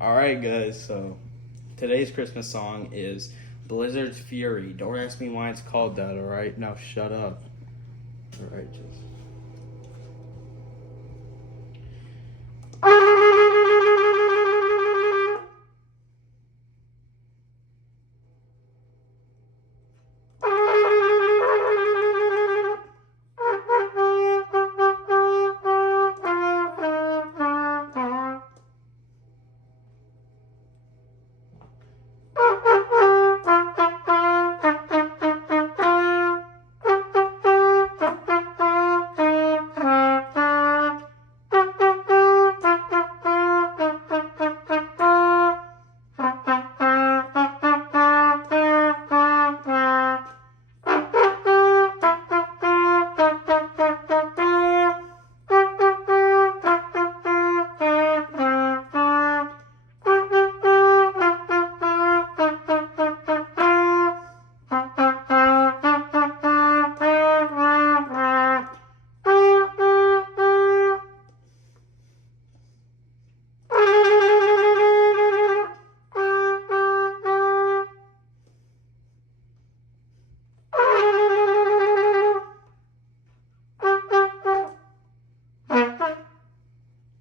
Alright, guys, so today's Christmas song is Blizzard's Fury. Don't ask me why it's called that, alright? Now shut up. Alright, just.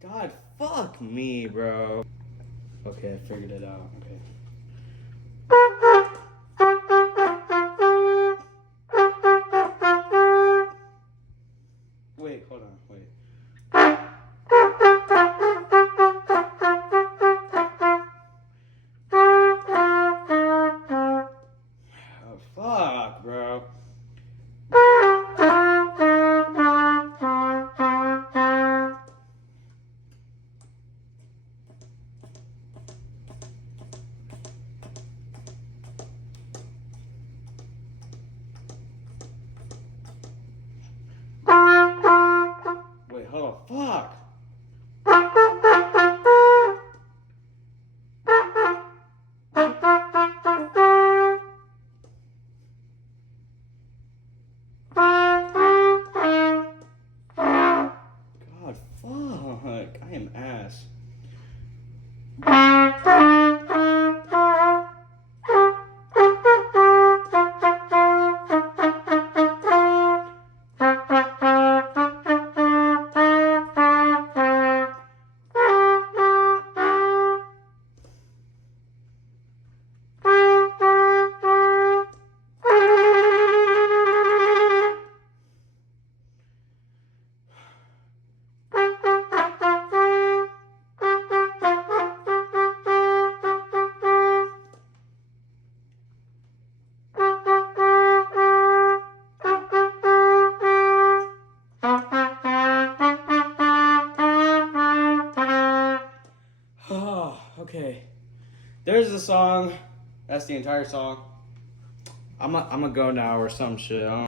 God, fuck me, bro. Okay, I figured it out. Okay. Wait, hold on, wait. Oh, fuck, bro. Wait, hold on, fuck. God, fuck. I am ass. Oh, okay. There's the song. That's the entire song. I'm gonna go now or some shit. I don't